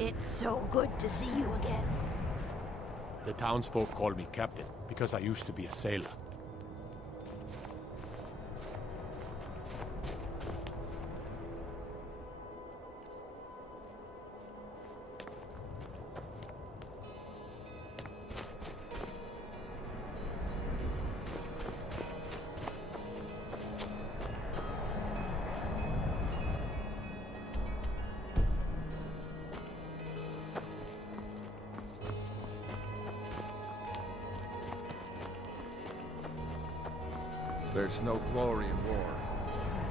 It's so good to see you again. The townsfolk call me captain because I used to be a sailor. There's no glory in war.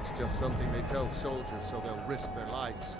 It's just something they tell soldiers so they'll risk their lives.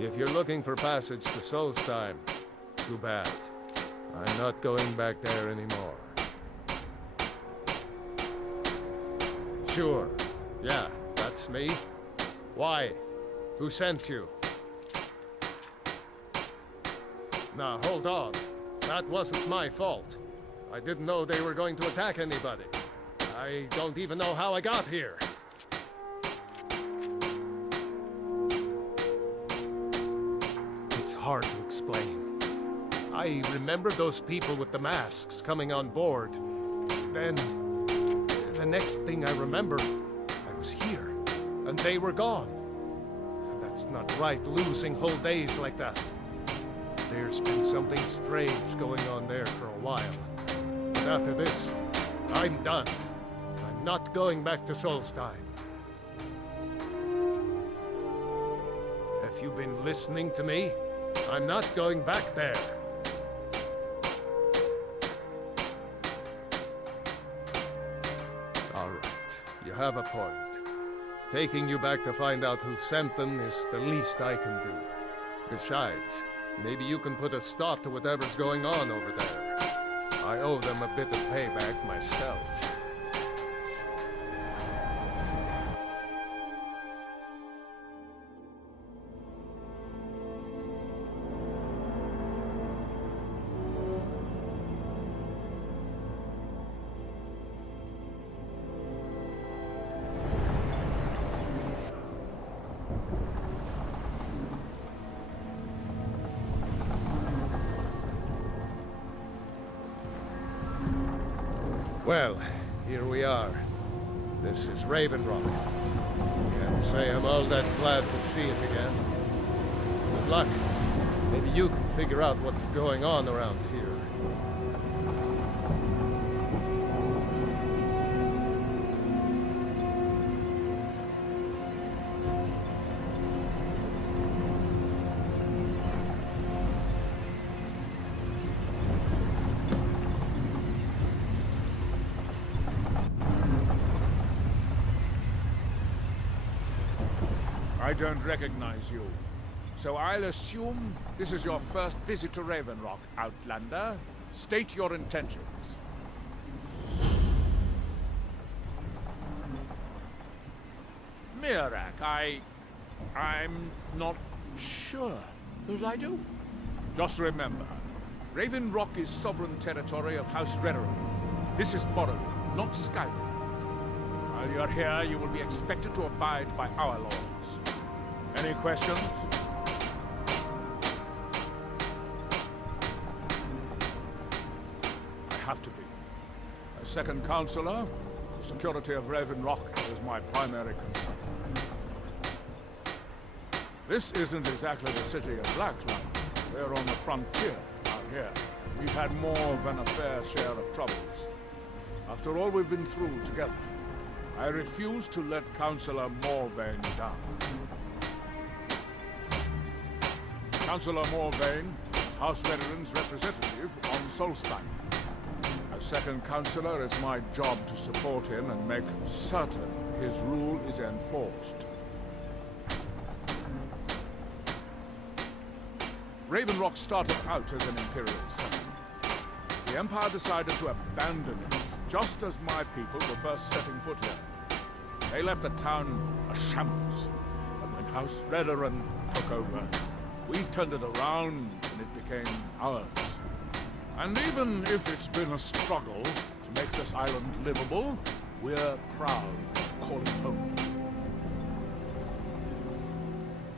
If you're looking for passage to Solstheim, too bad. I'm not going back there anymore. Sure. Yeah, that's me. Why? Who sent you? Now, hold on. That wasn't my fault. I didn't know they were going to attack anybody. I don't even know how I got here. Hard to explain. I remember those people with the masks coming on board. Then, the next thing I remember, I was here, and they were gone. That's not right, losing whole days like that. There's been something strange going on there for a while. But after this, I'm done. I'm not going back to Solstheim. Have you been listening to me? I'm not going back there. All right, you have a point. Taking you back to find out who sent them is the least I can do. Besides, maybe you can put a stop to whatever's going on over there. I owe them a bit of payback myself. Well, here we are. This is Raven Rock. Can't say I'm all that glad to see it again. Good luck. Maybe you can figure out what's going on around here. I don't recognize you. So I'll assume this is your first visit to Raven Rock, Outlander. State your intentions. Miraak'ı, I'm not sure. As I do. Just remember, Raven Rock is sovereign territory of House Redoran. This is Bölüm, not Skyrim. While you're here, you will be expected to abide by our laws. Any questions? I have to be. As second counselor, the security of Raven Rock is my primary concern. This isn't exactly the city of Blackland. We're on the frontier out here. We've had more than a fair share of troubles. After all we've been through together, I refuse to let Councillor Morvain down. Councillor Morvain is House Redderen's representative on Solstein. As second councillor, it's my job to support him and make certain his rule is enforced. Raven Rock started out as an imperial settlement. The Empire decided to abandon it, just as my people were first setting foot here. They left the town a shambles, and when House Redderen took over, we turned it around and it became ours. And even if it's been a struggle to make this island livable, we're proud to call it home.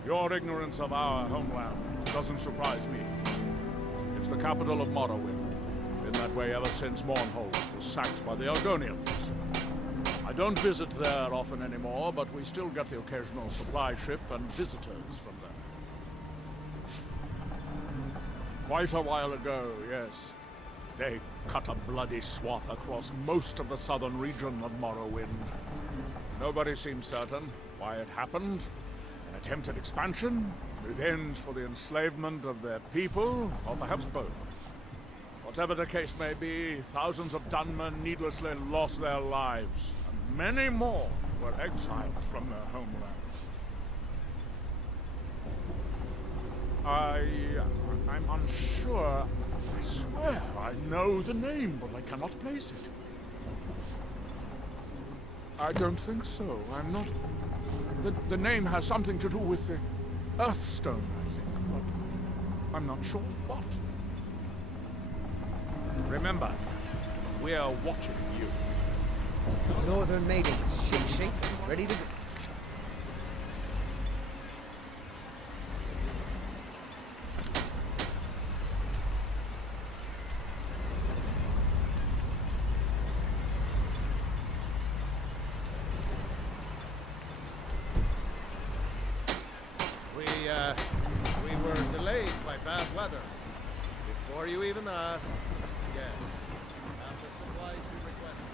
Your ignorance of our homeland doesn't surprise me. It's the capital of Morrowind. Been that way ever since Mournhold was sacked by the Argonians. I don't visit there often anymore, but we still get the occasional supply ship and visitors from there. Quite a while ago, yes. They cut a bloody swath across most of the southern region of Morrowind. Nobody seems certain why it happened. An attempt at expansion? Revenge for the enslavement of their people? Or perhaps both? Whatever the case may be, thousands of Dunmen needlessly lost their lives, and many more were exiled from their homeland. I'm unsure. I swear I know the name, but I cannot place it. I don't think so. I'm not... The name has something to do with the Earthstone, I think, but I'm not sure what. Remember, we're watching you. Northern maidens, ship-shape, ready to go. We were delayed by bad weather. Before you even asked, yes, have the supplies you requested.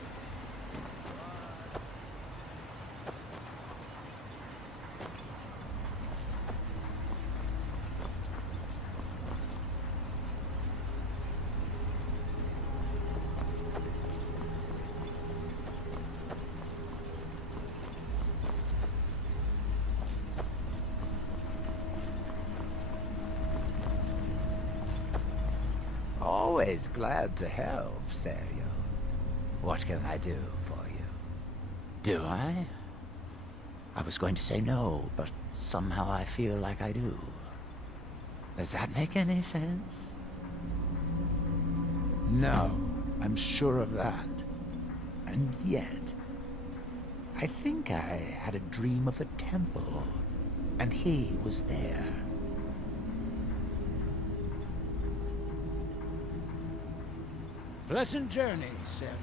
Always glad to help, Samuel. What can I do for you? Do I? I was going to say no, but somehow I feel like I do. Does that make any sense? No, I'm sure of that. And yet, I think I had a dream of a temple, and he was there. Pleasant journey, Samuel.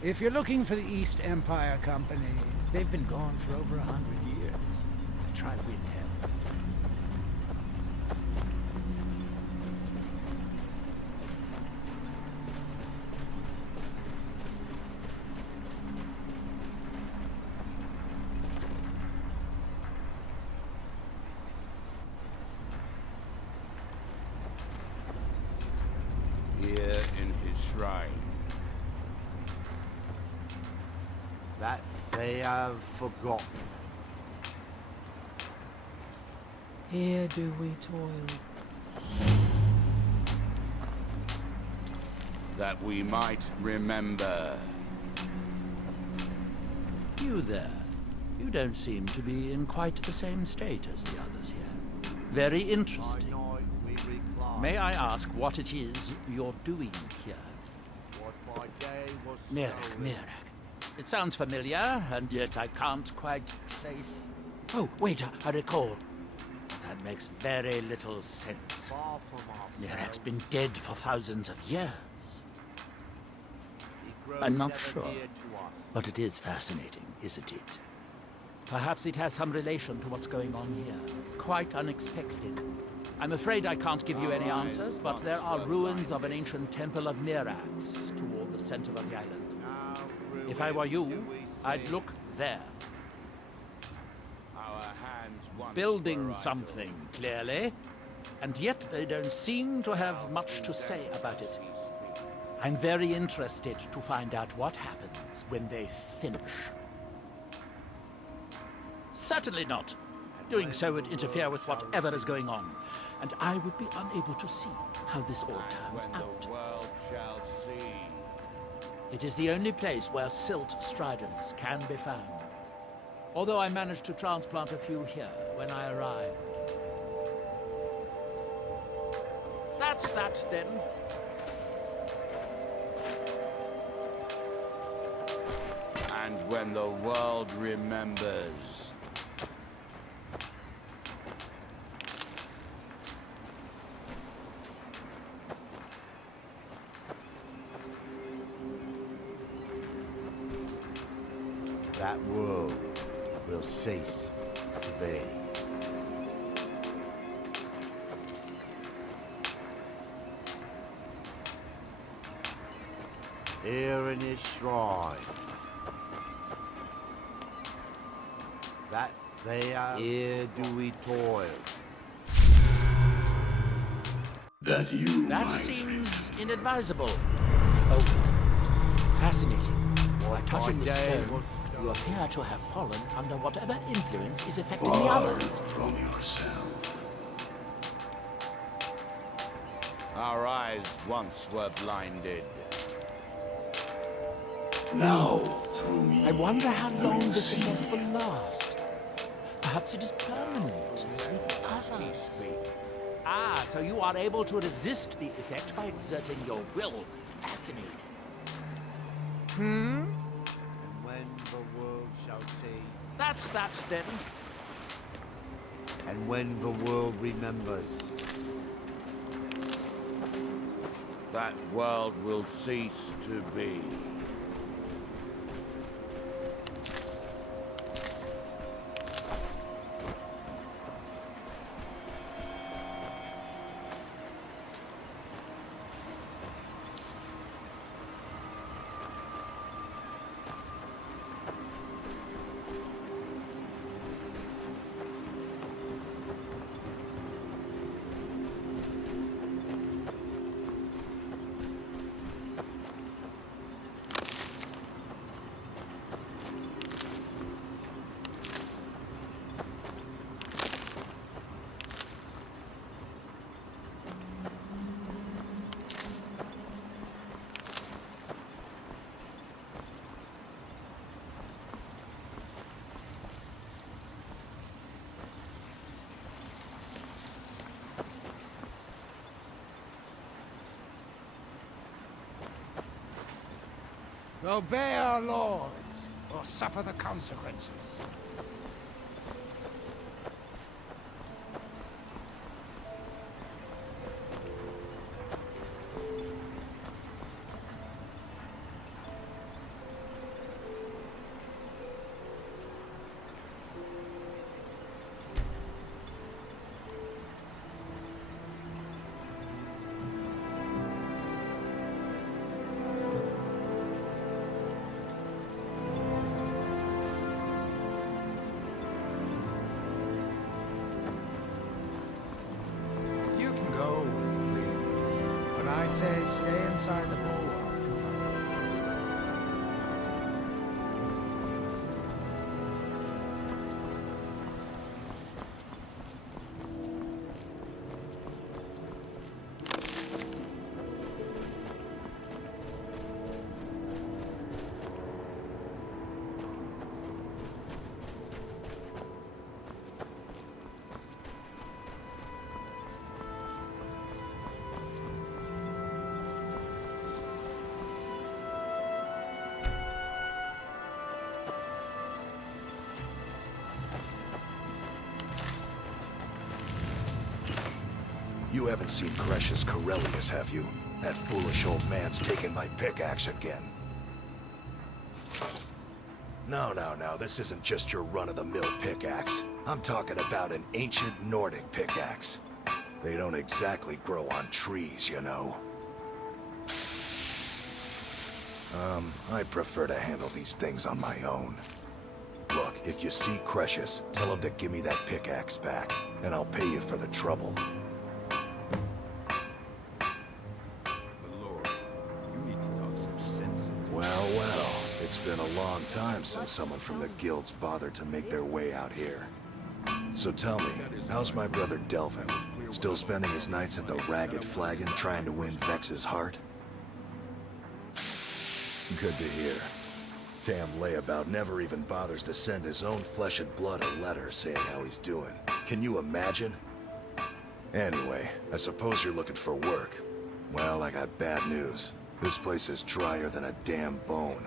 If you're looking for the East Empire Company, they've been gone for over 100 years. Try Windhelm. Here in his shrine. That they have forgotten. Here do we toil. That we might remember. You there. You don't seem to be in quite the same state as the others here. Very interesting. May I ask what it is you're doing here? What by day was Miraak'ı. It sounds familiar, and yet I can't quite place... Oh, wait, I recall. That makes very little sense. far from us. Miraak'ı's been dead for thousands of years. He grows I'm not ever sure. dear to us. But it is fascinating, isn't it? Perhaps it has some relation to what's going on here. Quite unexpected. I'm afraid I can't give you any answers, but there are ruins of an ancient temple of Miraak'ı toward the center of the island. If I were you, I'd look there. Our hands once Building were something, clearly. And yet they don't seem to have much to say about it. I'm very interested to find out what happens when they finish. Certainly not. Doing so would interfere with whatever is going on, and I would be unable to see how this all turns when out. the world shall see. It is the only place where silt striders can be found. Although I managed to transplant a few here when I arrived. That's that, then. And when the world remembers. That world will cease to be. Here in his shrine, that there, here do we toil. That you That might seems inadvisable. Oh, fascinating. By touching the stone, you appear to have fallen under whatever influence is affecting the far others. from yourself. Our eyes once were blinded. Now, through me, I wonder how you long will this see. effect will last. Perhaps it is permanent, as with others. Ah, so you are able to resist the effect by exerting your will. Fascinating. And when the world shall see. That's that, then. And when the world remembers. That world will cease to be. Obey our lords, or suffer the consequences. You can go when you please, but I'd say stay inside the bulwark. You haven't seen Grecius Corellius, have you? That foolish old man's taken my pickaxe again. No, this isn't just your run-of-the-mill pickaxe. I'm talking about an ancient Nordic pickaxe. They don't exactly grow on trees, you know. I prefer to handle these things on my own. Look, if you see Cretius, tell him to give me that pickaxe back, and I'll pay you for the trouble. Well, it's been a long time since someone from the guilds bothered to make their way out here. So tell me, how's my brother Delvin? Still spending his nights at the Ragged Flagon trying to win Vex's heart? Good to hear. Damn layabout never even bothers to send his own flesh and blood a letter saying how he's doing. Can you imagine? Anyway, I suppose you're looking for work. Well, I got bad news. This place is drier than a damn bone.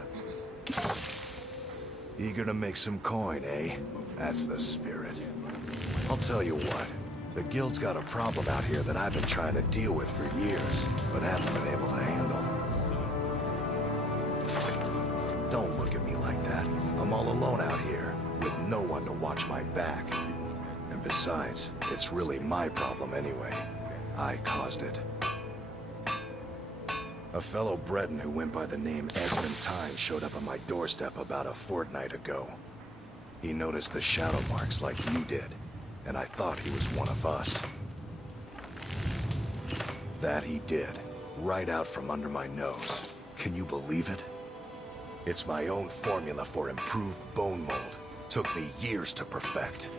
Eager to make some coin, eh? That's the spirit. I'll tell you what. The guild's got a problem out here that I've been trying to deal with for years, but haven't been able to handle. Don't look at me like that. I'm all alone out here, with no one to watch my back. And besides, it's really my problem anyway. I caused it. A fellow Breton who went by the name Esmond Tyne showed up on my doorstep about a fortnight ago. He noticed the shadow marks like you did, and I thought he was one of us. That he did, right out from under my nose. Can you believe it? It's my own formula for improved bone mold. Took me years to perfect.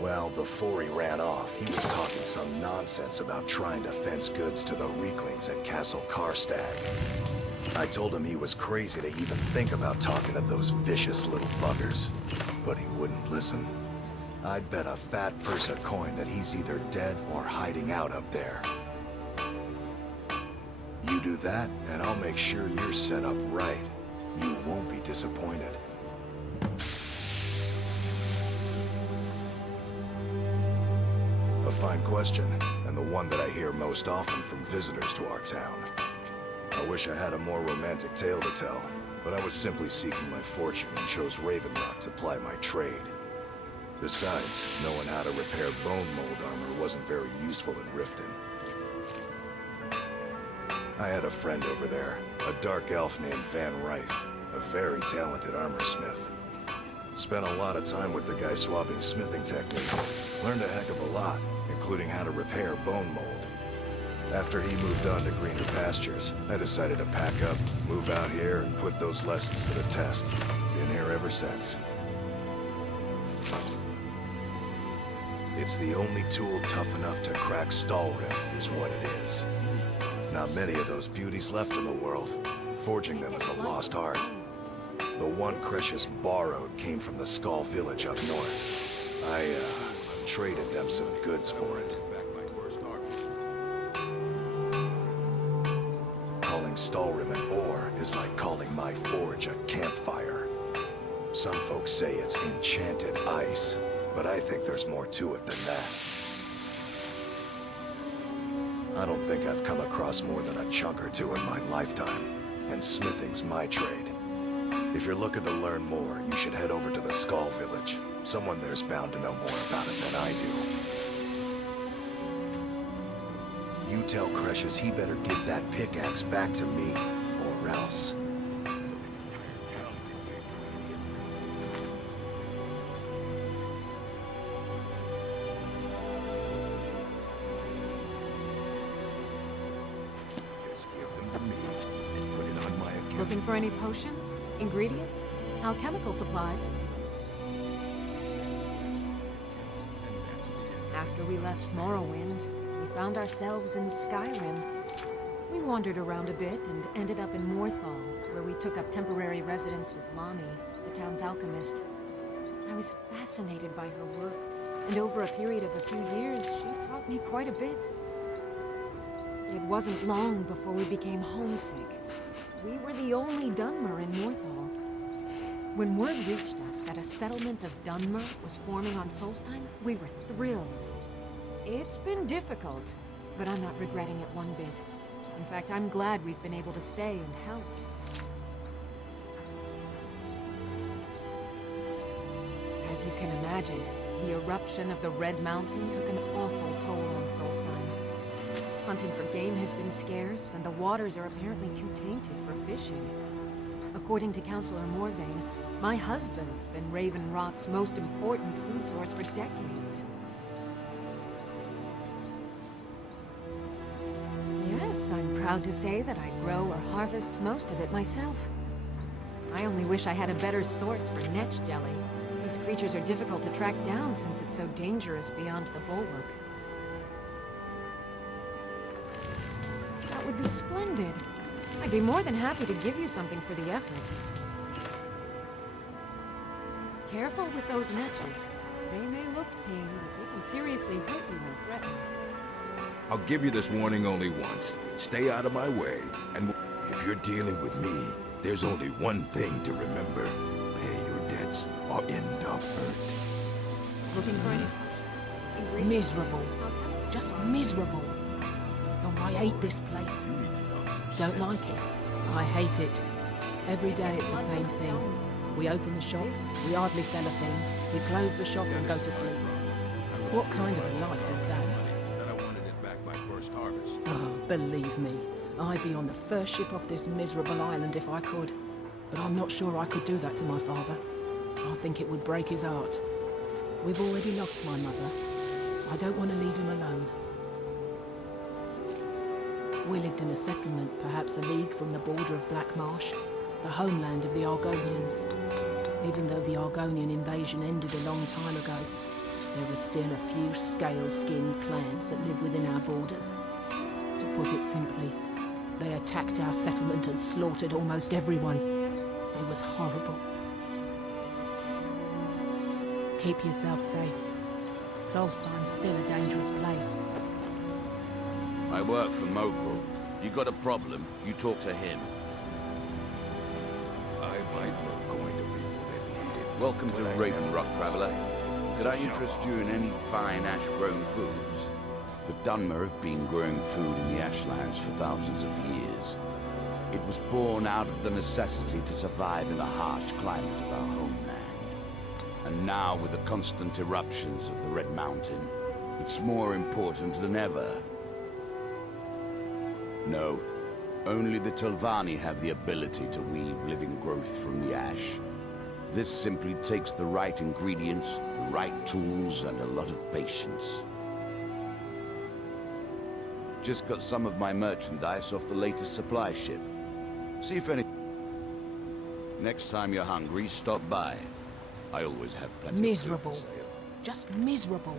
Well, before he ran off, he was talking some nonsense about trying to fence goods to the Reeklings at Castle Karstag. I told him he was crazy to even think about talking to those vicious little buggers, but he wouldn't listen. I'd bet a fat purse of coin that he's either dead or hiding out up there. You do that, and I'll make sure you're set up right. You won't be disappointed. A fine question, and the one that I hear most often from visitors to our town. I wish I had a more romantic tale to tell, but I was simply seeking my fortune and chose Ravenrock to ply my trade. Besides, knowing how to repair bone mold armor wasn't very useful in Riften. I had a friend over there, a dark elf named Van Ryth, a very talented armor smith. Spent a lot of time with the guy swapping smithing techniques. Learned a heck of a lot, including how to repair bone mold. After he moved on to greener pastures, I decided to pack up, move out here, and put those lessons to the test. Been here ever since. It's the only tool tough enough to crack Stalrim, is what it is. Not many of those beauties left in the world. Forging them is a lost art. The one Cretius borrowed came from the Skull village up north. I, traded them some goods for it. Calling Stalrim an ore is like calling my forge a campfire. Some folks say it's enchanted ice, but I think there's more to it than that. I don't think I've come across more than a chunk or two in my lifetime, and smithing's my trade. If you're looking to learn more, you should head over to the Skull village. Someone there's bound to know more about it than I do. You tell Cretius he better give that pickaxe back to me, or else. Looking for any potions? Ingredients? Alchemical supplies? After we left Morrowind, we found ourselves in Skyrim. We wandered around a bit and ended up in Morthal, where we took up temporary residence with Lami, the town's alchemist. I was fascinated by her work, and over a period of a few years, she taught me quite a bit. It wasn't long before we became homesick. We were the only Dunmer in Morthal. When word reached us that a settlement of Dunmer was forming on Solstheim, we were thrilled. It's been difficult, but I'm not regretting it one bit. In fact, I'm glad we've been able to stay and help. As you can imagine, The eruption of the Red Mountain took an awful toll on Solstein. Hunting for game has been scarce, and the waters are apparently too tainted for fishing. According to Councillor Morvain, my husband's been Raven Rock's most important food source for decades. Yes, I'm proud to say that I grow or harvest most of it myself. I only wish I had a better source for netch jelly. These creatures are difficult to track down since it's so dangerous beyond the bulwark. That would be splendid. I'd be more than happy to give you something for the effort. Careful with those netches. They may look tame, but they can seriously hurt you when threatened. I'll give you this warning only once. Stay out of my way, and if you're dealing with me, there's only one thing to remember. Pay your debts or end up hurt. Looking for any? Miserable. Just miserable. Oh, I hate this place. Don't like it. I hate it. Every day it's the same thing. We open the shop, we hardly sell a thing. We close the shop and go to sleep. What kind of a life is that? That I wanted it back my first harvest. Oh, believe me, I'd be on the first ship off this miserable island if I could. But I'm not sure I could do that to my father. I think it would break his heart. We've already lost my mother. I don't want to leave him alone. We lived in a settlement, perhaps a league from the border of Black Marsh, the homeland of the Argonians. Even though the Argonian invasion ended a long time ago, there were still a few scale-skinned clans that live within our borders. To put it simply, they attacked our settlement and slaughtered almost everyone. It was horrible. Keep yourself safe. Solstein's still a dangerous place. I work for Mokul. You got a problem, you talk to him. I might work going to people that need it. Welcome to Raven Rock, traveler. Could I interest you in any fine ash-grown foods? The Dunmer have been growing food in the ashlands for thousands of years. It was born out of the necessity to survive in the harsh climate of our homeland. And now, with the constant eruptions of the Red Mountain, it's more important than ever. No, only the Telvanni have the ability to weave living growth from the ash. This simply takes the right ingredients, the right tools, and a lot of patience. Just got some of my merchandise off the latest supply ship. See if any... Next time you're hungry, stop by. I always have plenty Miserable. of food for sale. Just miserable.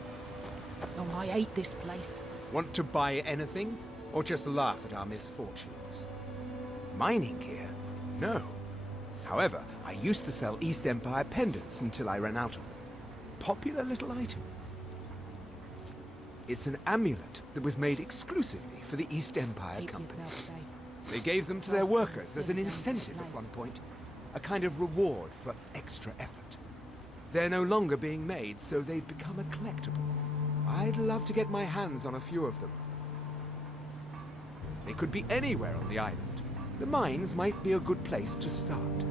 Oh, I hate this place. Want to buy anything? Or just laugh at our misfortunes? Mining gear? No. However, I used to sell East Empire pendants until I ran out of them. Popular little item. It's an amulet that was made exclusively for the East Empire Keep Company. yourself safe. They gave them to their workers as an incentive at one point. A kind of reward for extra effort. They're no longer being made, so they've become a collectible. I'd love to get my hands on a few of them. They could be anywhere on the island. The mines might be a good place to start.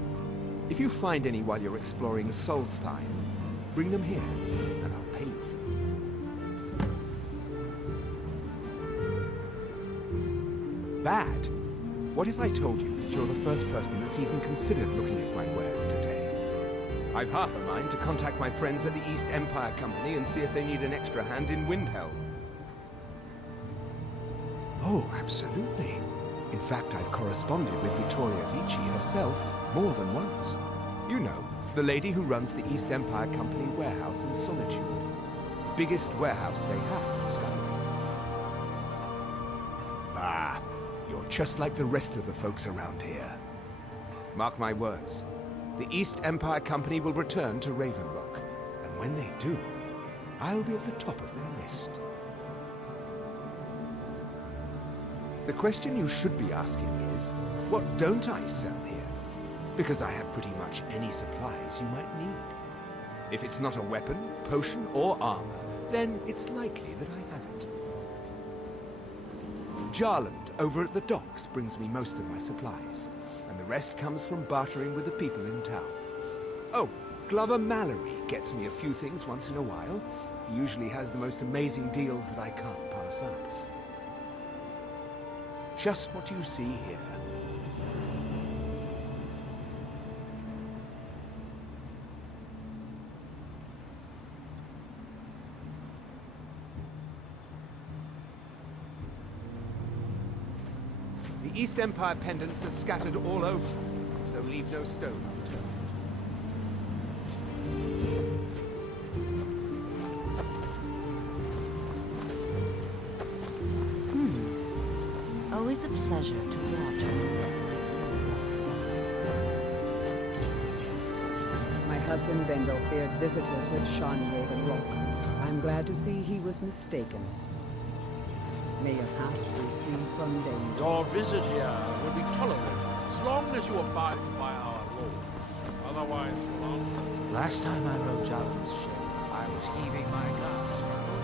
If you find any while you're exploring Solstheim, bring them here, and I'll pay you for them. Bad? What if I told you that you're the first person that's even considered looking at my wares today? I've half a mind to contact my friends at the East Empire Company and see if they need an extra hand in Windhelm. Oh, absolutely. In fact, I've corresponded with Vittoria Vici herself more than once. You know, the lady who runs the East Empire Company warehouse in Solitude. The biggest warehouse they have in Skyrim. Ah, you're just like the rest of the folks around here. Mark my words. The East Empire Company will return to Raven Rock. And when they do, I'll be at the top of their list. The question you should be asking is, what don't I sell here? Because I have pretty much any supplies you might need. If it's not a weapon, potion, or armor, then it's likely that I have it. Jarland, over at the docks, brings me most of my supplies, and the rest comes from bartering with the people in town. Oh, Glover Mallory gets me a few things once in a while. He usually has the most amazing deals that I can't pass up. Just what you see here. The East Empire pendants are scattered all over, so leave no stone unturned. Always a pleasure to watch when a man like you walks by. My husband Vendel feared visitors would shun Raven Rock. I'm glad to see he was mistaken. May your path be free from danger. Your visit here will be tolerated as long as you abide by our rules. Otherwise, you'll answer. Last time I rode Jalen's ship, I was heaving my guts for